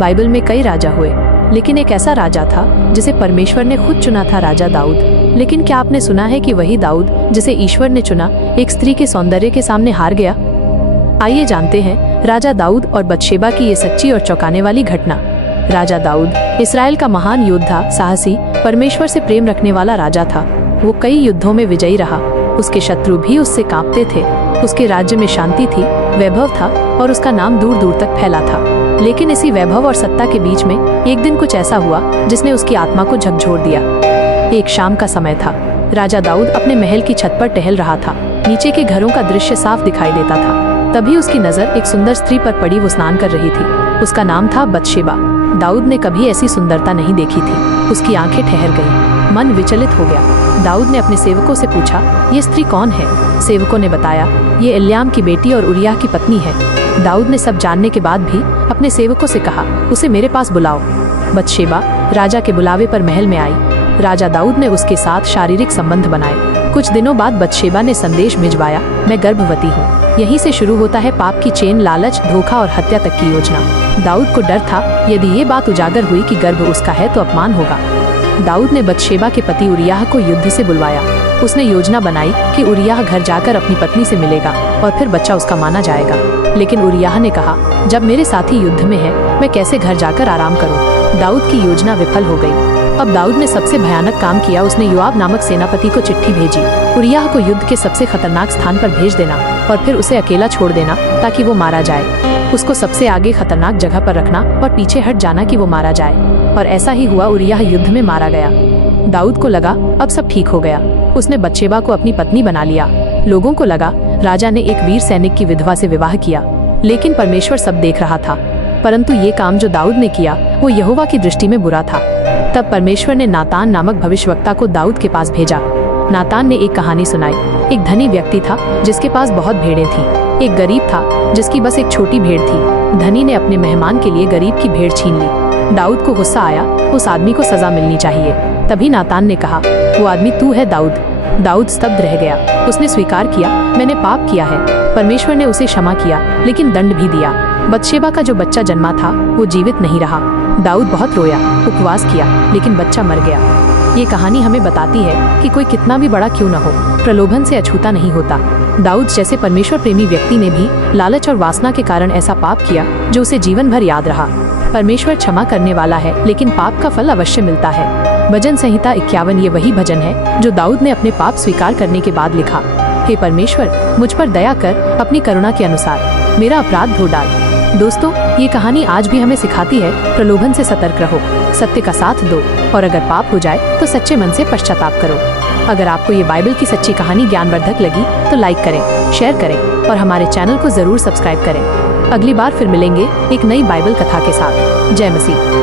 Bible में कई राजा हुए, लेकिन एक ऐसा राजा था जिसे परमेश्वर ने खुद चुना था, राजा दाऊद। लेकिन क्या आपने सुना है कि वही दाऊद जिसे ईश्वर ने चुना एक स्त्री के सौंदर्य के सामने हार गया? आइए जानते हैं राजा दाऊद और बतशेबा की ये सच्ची और चौंकाने वाली घटना। राजा दाऊद इस्राएल का महान योद्धा, साहसी, परमेश्वर से प्रेम रखने वाला राजा था। वो कई युद्धों में विजयी रहा। उसके शत्रु भी उससे कांपते थे। उसके राज्य में शांति थी, वैभव था और उसका नाम दूर दूर तक फैला था। लेकिन इसी वैभव और सत्ता के बीच में एक दिन कुछ ऐसा हुआ जिसने उसकी आत्मा को झकझोर दिया। एक शाम का समय था। राजा दाऊद अपने महल की छत पर टहल रहा था। नीचे के घरों का दृश्य साफ दिखाई देता था। तभी उसकी नजर एक सुंदर स्त्री पर पड़ी। वो स्नान कर रही थी। उसका नाम था बतशेबा। दाऊद ने कभी ऐसी सुंदरता नहीं देखी थी। उसकी आंखें ठहर गईं, मन विचलित हो गया। दाऊद ने अपने सेवकों से पूछा, ये स्त्री कौन है? सेवकों ने बताया, ये एल्याम की बेटी और उरिय्याह की पत्नी है। दाऊद ने सब जानने के बाद भी अपने सेवकों से कहा, उसे मेरे पास बुलाओ। बतशेबा राजा के बुलावे पर महल में आई। राजा दाऊद ने उसके साथ शारीरिक संबंध बनाए। कुछ दिनों बाद बतशेबा ने संदेश भिजवाया, मैं गर्भवती हूँ। यहीं से शुरू होता है पाप की चेन, लालच, धोखा और हत्या तक की योजना। दाऊद को डर था, यदि ये बात उजागर हुई कि गर्भ उसका है तो अपमान होगा। दाऊद ने बतशेबा के पति उरिय्याह को युद्ध से बुलवाया। उसने योजना बनाई कि उरिय्याह घर जाकर अपनी पत्नी से मिलेगा और फिर बच्चा उसका माना जाएगा। लेकिन उरिय्याह ने कहा, जब मेरे साथी युद्ध में है, मैं कैसे घर जाकर आराम करूं? दाऊद की योजना विफल हो गई। अब दाऊद ने सबसे भयानक काम किया। उसने योआब नामक सेनापति को चिट्ठी भेजी, उरिय्याह को युद्ध के सबसे खतरनाक स्थान पर भेज देना और फिर उसे अकेला छोड़ देना ताकि वो मारा जाए। उसको सबसे आगे खतरनाक जगह पर रखना और पीछे हट जाना कि वो मारा जाए। और ऐसा ही हुआ। उरिय्याह युद्ध में मारा गया। दाऊद को लगा अब सब ठीक हो गया। उसने बतशेबा को अपनी पत्नी बना लिया। लोगों को लगा राजा ने एक वीर सैनिक की विधवा से विवाह किया। लेकिन परमेश्वर सब देख रहा था। परंतु ये काम जो दाऊद ने किया वो यहोवा की दृष्टि में बुरा था। तब परमेश्वर ने नातान नामक भविष्यवक्ता को दाऊद के पास भेजा। नातान ने एक कहानी सुनाई। एक धनी व्यक्ति था जिसके पास बहुत भेड़ें थीं। एक गरीब था जिसकी बस एक छोटी भेड़ थी। धनी ने अपने मेहमान के लिए गरीब की भेड़ छीन ली। दाऊद को गुस्सा आया, उस आदमी को सजा मिलनी चाहिए। तभी नातान ने कहा, वो आदमी तू है दाऊद। दाऊद स्तब्ध रह गया। उसने स्वीकार किया, मैंने पाप किया है। परमेश्वर ने उसे क्षमा किया, लेकिन दंड भी दिया। बतशेबा का जो बच्चा जन्मा था वो जीवित नहीं रहा। दाऊद बहुत रोया, उपवास किया, लेकिन बच्चा मर गया। ये कहानी हमें बताती है कि कोई कितना भी बड़ा क्यों न हो, प्रलोभन से अछूता नहीं होता। दाऊद जैसे परमेश्वर प्रेमी व्यक्ति ने भी लालच और वासना के कारण ऐसा पाप किया जो उसे जीवन भर याद रहा। परमेश्वर क्षमा करने वाला है, लेकिन पाप का फल अवश्य मिलता है। भजन संहिता 51 ये वही भजन है जो दाऊद ने अपने पाप स्वीकार करने के बाद लिखा। हे परमेश्वर, मुझ पर दया कर, अपनी करुणा के अनुसार मेरा अपराध धो डाल। दोस्तों, ये कहानी आज भी हमें सिखाती है, प्रलोभन से सतर्क रहो, सत्य का साथ दो और अगर पाप हो जाए तो सच्चे मन से पश्चाताप करो। अगर आपको ये बाइबल की सच्ची कहानी ज्ञानवर्धक लगी तो लाइक करें, शेयर करें और हमारे चैनल को जरूर सब्सक्राइब करें। अगली बार फिर मिलेंगे एक नई बाइबल कथा के साथ। जय मसीह।